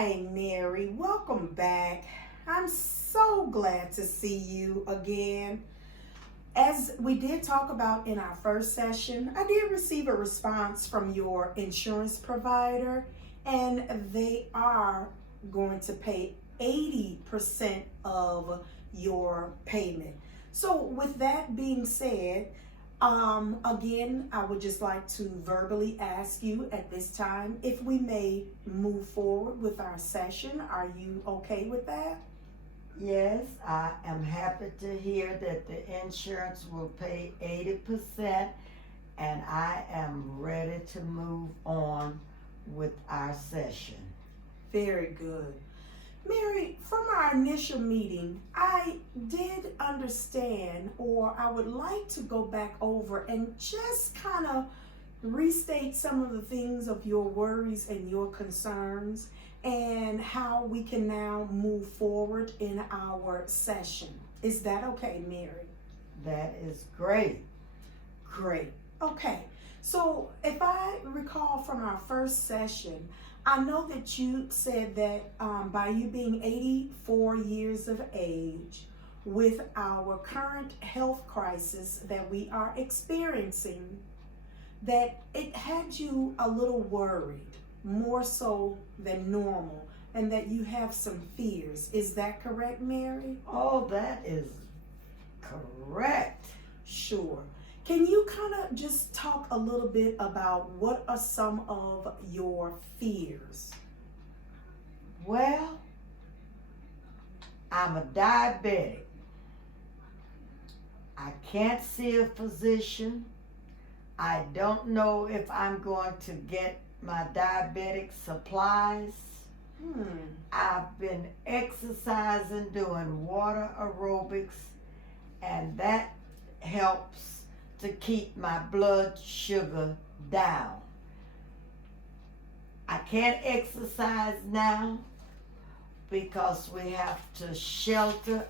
Hi, Mary. Welcome back. I'm so glad to see you again. As we did talk about in our first session, I did receive a response from your insurance provider, and they are going to pay 80% of your payment. So, with that being said, again, I would just like to verbally ask you at this time if we may move forward with our session. Are you okay with that? Yes, I am happy to hear that the insurance will pay 80%, and I am ready to move on with our session. Very good. Mary, from our initial meeting, I did understand, or I would like to go back over and just kind of restate some of the things of your worries and your concerns and how we can now move forward in our session. Is that okay, Mary? That is great. Great. Okay. So if I recall from our first session, I know that you said that by you being 84 years of age, with our current health crisis that we are experiencing, that it had you a little worried, more so than normal, and that you have some fears. Is that correct, Mary? Oh, that is correct. Sure. Can you kind of just talk a little bit about what are some of your fears? Well, I'm a diabetic. I can't see a physician. I don't know if I'm going to get my diabetic supplies. I've been exercising, doing water aerobics, and that helps to keep my blood sugar down. I can't exercise now because we have to shelter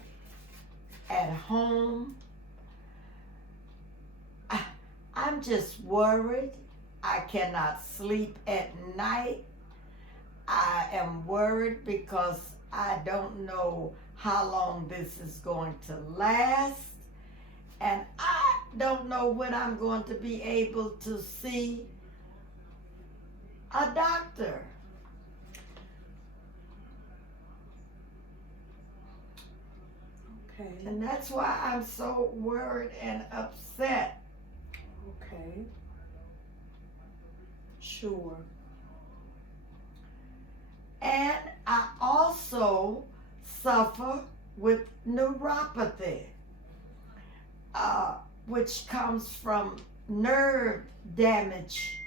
at home. I'm just worried. I cannot sleep at night. I am worried because I don't know how long this is going to last. And I don't know when I'm going to be able to see a doctor. Okay. And that's why I'm so worried and upset. Okay. Sure. And I also suffer with neuropathy, which comes from nerve damage.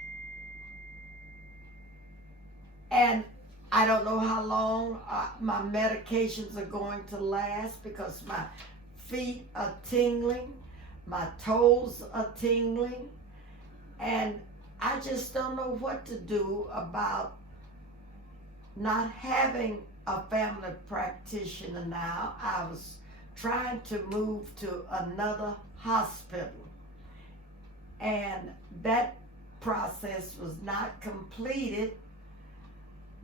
And I don't know how long my medications are going to last because my feet are tingling, my toes are tingling, and I just don't know what to do about not having a family practitioner now. I was trying to move to another hospital, and that process was not completed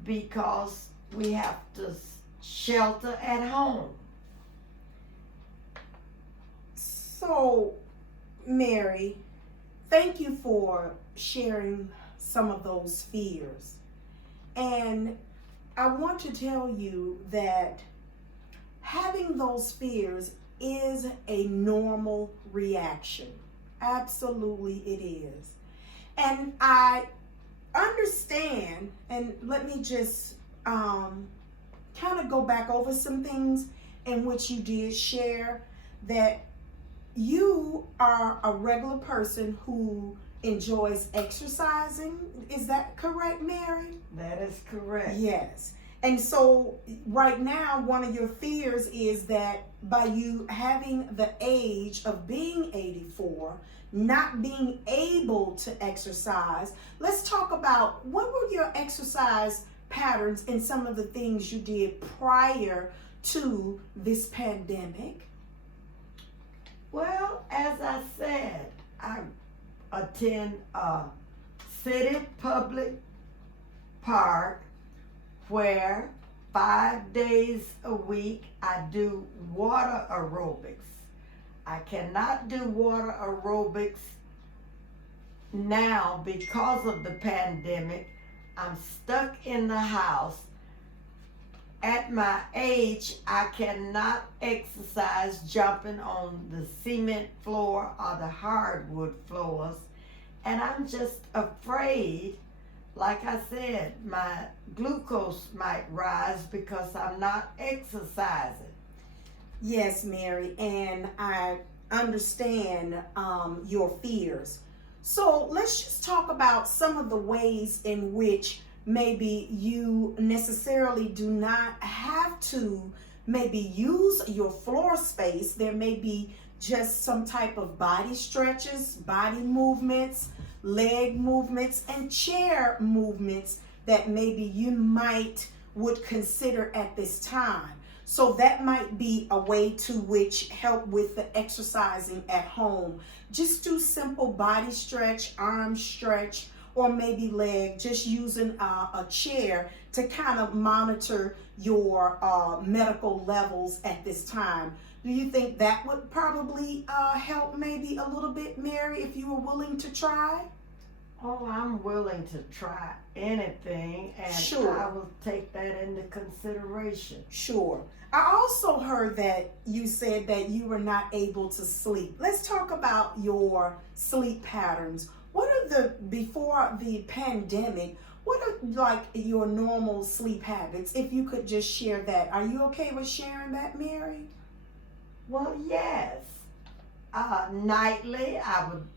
because we have to shelter at home. So, Mary, thank you for sharing some of those fears. And I want to tell you that having those fears is a normal reaction. Absolutely it is. And I understand, and let me just kind of go back over some things in which you did share, that you are a regular person who enjoys exercising. Is that correct, Mary? That is correct. Yes. And so right now, one of your fears is that by you having the age of being 84, not being able to exercise, let's talk about what were your exercise patterns and some of the things you did prior to this pandemic? Well, as I said, I attend a city public park where 5 days a week I do water aerobics. I cannot do water aerobics now because of the pandemic. I'm stuck in the house. At my age, I cannot exercise jumping on the cement floor or the hardwood floors. And I'm just afraid, like I said, my glucose might rise because I'm not exercising. Yes, Mary, and I understand your fears. So let's just talk about some of the ways in which maybe you necessarily do not have to maybe use your floor space. There may be just some type of body stretches, body movements, leg movements, and chair movements that maybe you would consider at this time. So that might be a way to which help with the exercising at home. Just do simple body stretch, arm stretch, or maybe leg, just using a chair to kind of monitor your medical levels at this time. Do you think that would probably help maybe a little bit, Mary, if you were willing to try? Oh, I'm willing to try anything, and Sure. I will take that into consideration. Sure. I also heard that you said that you were not able to sleep. Let's talk about your sleep patterns. What are before the pandemic, what are like your normal sleep habits? If you could just share that. Are you okay with sharing that, Mary? Well, yes. Nightly, I would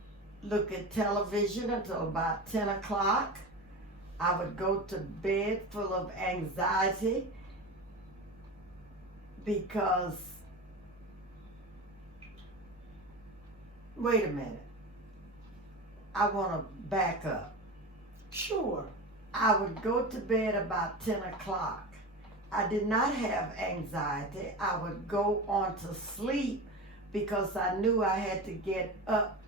look at television until about 10 o'clock. I would go to bed full of anxiety because, wait a minute, I want to back up. Sure. I would go to bed about 10 o'clock. I did not have anxiety. I would go on to sleep because I knew I had to get up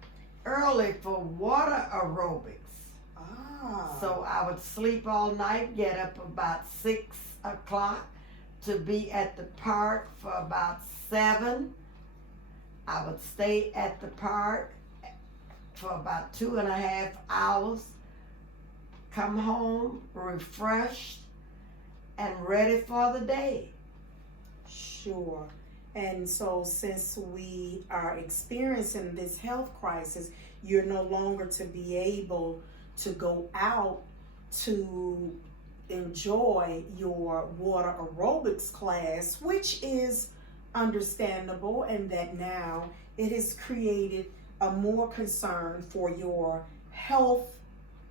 early for water aerobics. So I would sleep all night, get up about 6 o'clock to be at the park for about 7. I would stay at the park for about 2.5 hours, come home refreshed and ready for the day. Sure. And so since we are experiencing this health crisis, you're no longer to be able to go out to enjoy your water aerobics class, which is understandable, and that now it has created a more concern for your health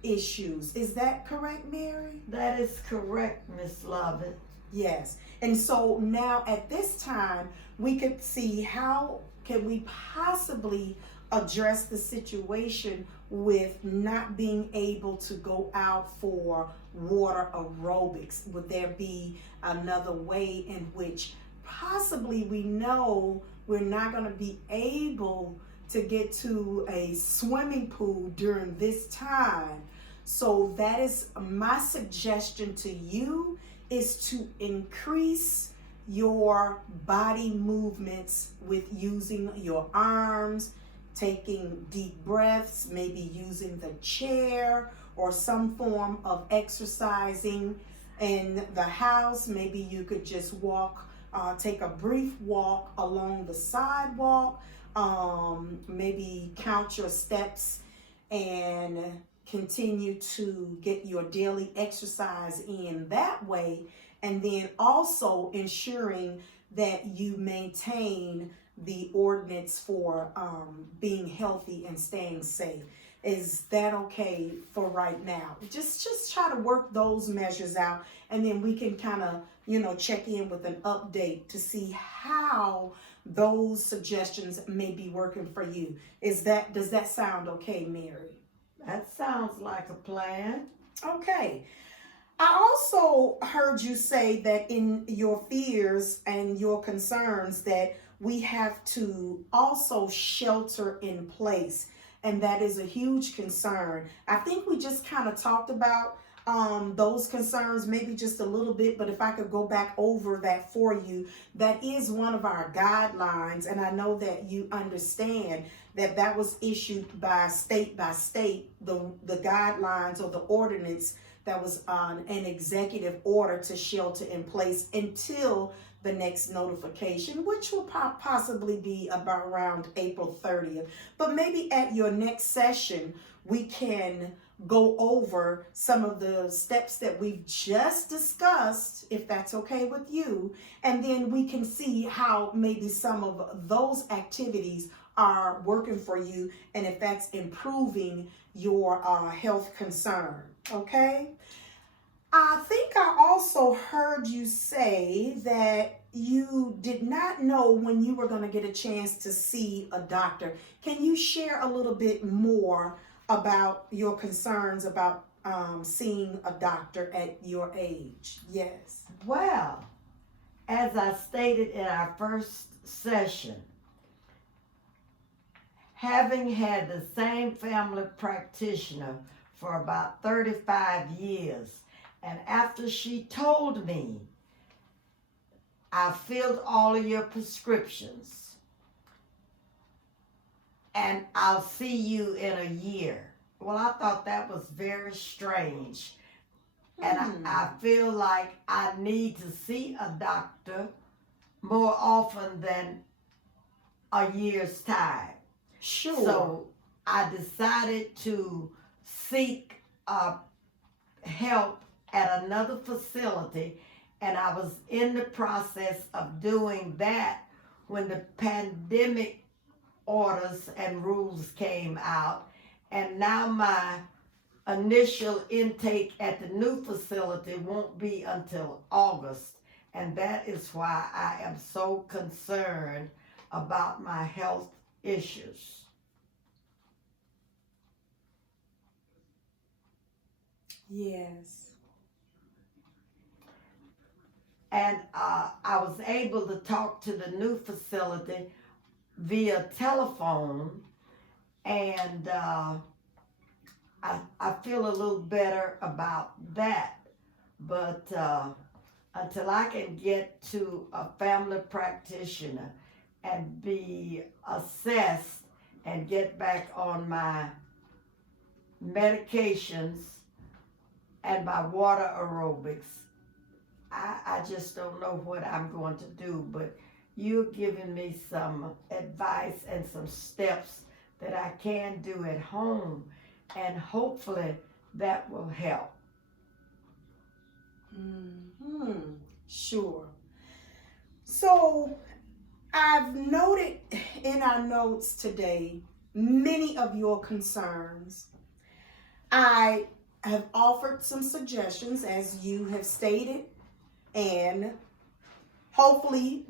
issues. Is that correct, Mary? That is correct, Miss Lovett. Yes. And so now at this time, we could see how can we possibly address the situation with not being able to go out for water aerobics. Would there be another way in which possibly we know we're not going to be able to get to a swimming pool during this time? So that is my suggestion to you, is to increase your body movements with using your arms, taking deep breaths, maybe using the chair or some form of exercising in the house. Maybe you could just walk, take a brief walk along the sidewalk, maybe count your steps and continue to get your daily exercise in that way, and then also ensuring that you maintain the ordinance for being healthy and staying safe. Is that okay for right now? Just try to work those measures out, and then we can kind of check in with an update to see how those suggestions may be working for you. Does that sound okay, Mary? That sounds like a plan. Okay. I also heard you say that in your fears and your concerns that we have to also shelter in place, and that is a huge concern. I think we just kind of talked about those concerns, maybe just a little bit, but if I could go back over that for you, that is one of our guidelines, and I know that you understand that that was issued by state, the guidelines or the ordinance that was on an executive order to shelter in place until the next notification, which will possibly be about around April 30th. But maybe at your next session, we can go over some of the steps that we've just discussed, if that's okay with you, and then we can see how maybe some of those activities are working for you and if that's improving your health concern, okay? I think I also heard you say that you did not know when you were going to get a chance to see a doctor. Can you share a little bit more about your concerns about seeing a doctor at your age? Yes. Well, as I stated in our first session, having had the same family practitioner for about 35 years, and after she told me, I filled all of your prescriptions, and I'll see you in a year. Well, I thought that was very strange. And I feel like I need to see a doctor more often than a year's time. Sure. So I decided to seek help at another facility, and I was in the process of doing that when the pandemic orders and rules came out, and now my initial intake at the new facility won't be until August, and that is why I am so concerned about my health issues. Yes. And I was able to talk to the new facility via telephone, and I feel a little better about that. But until I can get to a family practitioner and be assessed and get back on my medications and my water aerobics, I just don't know what I'm going to do. But you're giving me some advice and some steps that I can do at home, and hopefully that will help. Sure. So I've noted in our notes today many of your concerns. I have offered some suggestions, as you have stated, and hopefully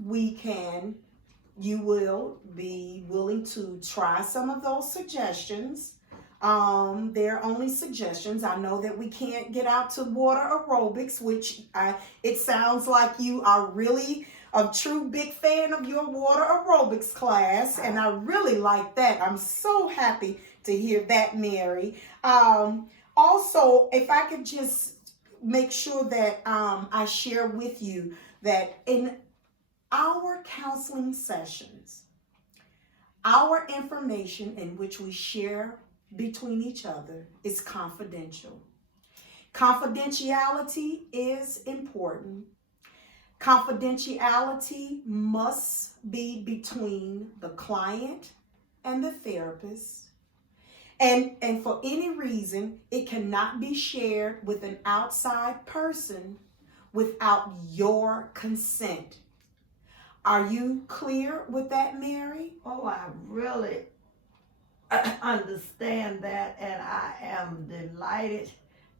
you will be willing to try some of those suggestions. They're only suggestions. I know that we can't get out to water aerobics, which it sounds like you are really a true big fan of your water aerobics class, and I really like that. I'm so happy to hear that, Mary. Also, if I could just make sure that I share with you that in our counseling sessions, our information in which we share between each other is confidential. Confidentiality is important. Confidentiality must be between the client and the therapist. And for any reason, it cannot be shared with an outside person without your consent. Are you clear with that, Mary? Oh, I really understand that, and I am delighted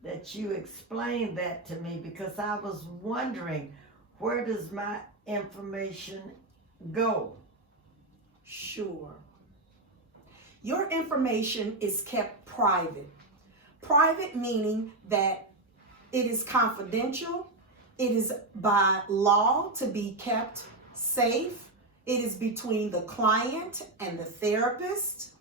that you explained that to me, because I was wondering, where does my information go? Sure. Your information is kept private. Private meaning that it is confidential. It is by law to be kept safe. It is between the client and the therapist.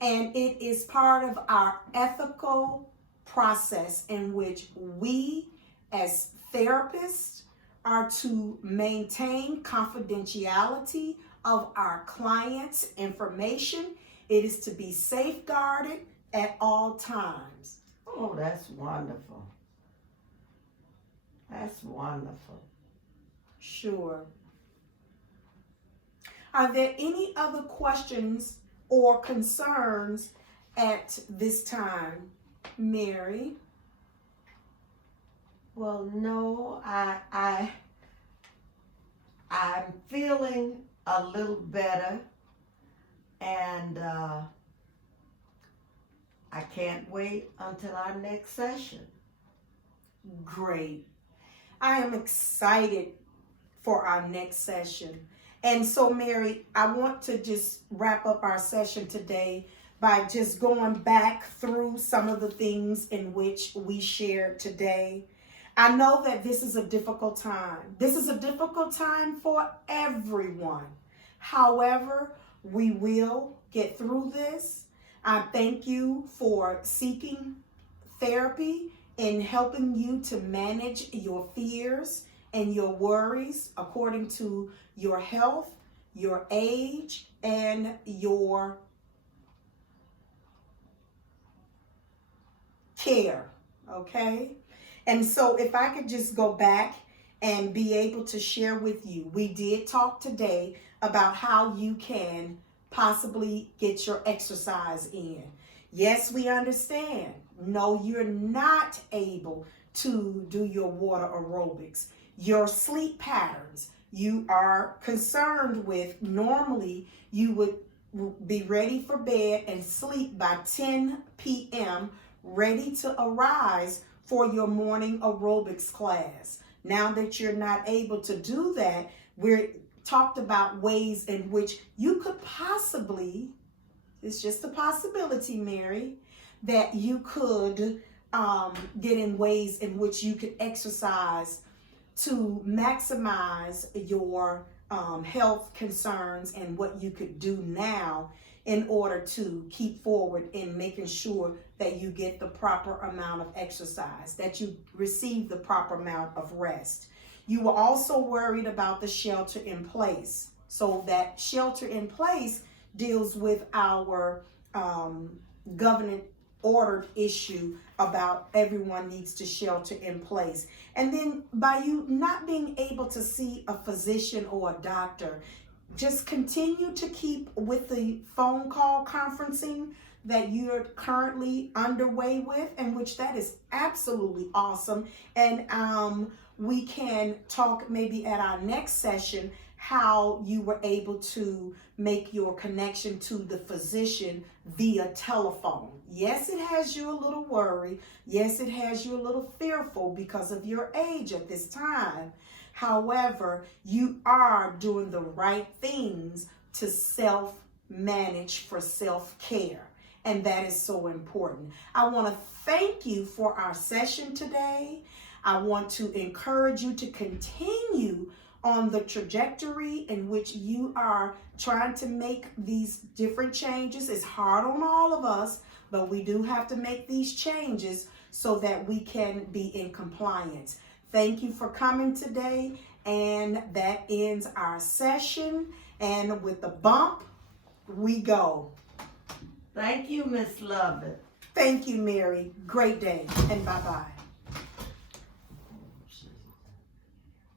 And it is part of our ethical process in which we as therapists are to maintain confidentiality of our clients' information. It is to be safeguarded at all times. Oh, that's wonderful. That's wonderful. Sure. Are there any other questions or concerns at this time, Mary? Well, no, I'm feeling a little better, and I can't wait until our next session. Great. I am excited for our next session. And so, Mary, I want to just wrap up our session today by just going back through some of the things in which we shared today. I know that this is a difficult time. This is a difficult time for everyone. However, we will get through this. I thank you for seeking therapy and helping you to manage your fears and your worries according to your health, your age, and your care, okay? And so if I could just go back and be able to share with you, we did talk today about how you can possibly get your exercise in. Yes, we understand. No, you're not able to do your water aerobics. Your sleep patterns, you are concerned with. Normally, you would be ready for bed and sleep by 10 p.m., ready to arise for your morning aerobics class. Now that you're not able to do that, we're talked about ways in which you could possibly, it's just a possibility, Mary, that you could get in ways in which you could exercise to maximize your health concerns and what you could do now in order to keep forward in making sure that you get the proper amount of exercise, that you receive the proper amount of rest. You were also worried about the shelter in place. So that shelter in place deals with our government ordered issue about everyone needs to shelter in place. And then by you not being able to see a physician or a doctor, just continue to keep with the phone call conferencing that you're currently underway with, and which that is absolutely awesome. And we can talk maybe at our next session how you were able to make your connection to the physician via telephone. Yes, it has you a little worried. Yes, it has you a little fearful because of your age at this time. However, you are doing the right things to self-manage for self-care. And that is so important. I want to thank you for our session today. I want to encourage you to continue on the trajectory in which you are trying to make these different changes. It's hard on all of us, but we do have to make these changes so that we can be in compliance. Thank you for coming today, and that ends our session. And with the bump, we go. Thank you, Miss Lovett. Thank you, Mary. Great day, and bye-bye.